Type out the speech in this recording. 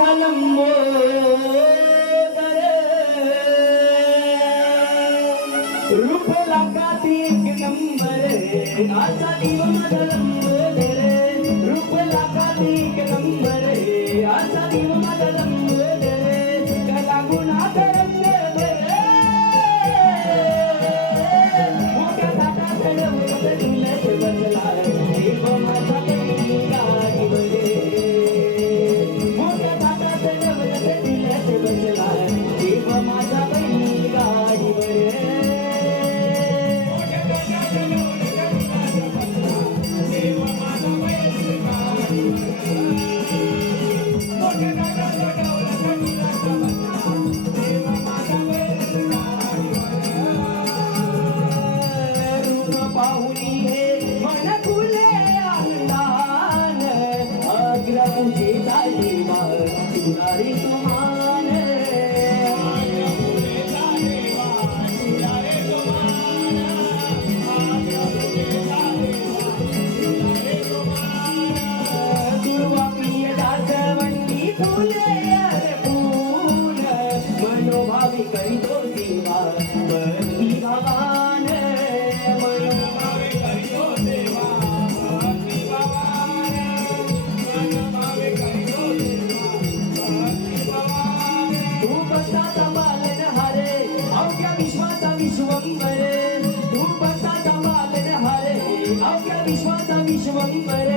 माझा लंबोदर रूप लागाती एक नंबर आजचा दिव माझा लंबोदर रूप लागाती एक नंबर आजचा दिव माझा लंबोदर कला गुणात रंग भरे मोठ्या ताटात डवळत तुलत बसला देव माझा गाडीवरे मोठ्या ताटात डवळत तुलत बसला देव माझा गाडीवरे पाहुनी हे मन खुले अंगणान अग्रपुजे झाली तुनारी समान दुर्वा प्रिय दासवंती फुले अर्पून मनोभावी करीतो सेवा भक्ती भवान विश्वंभर तू बसा संभालन हरे अवघ्या विश्वाचा विश्वंभर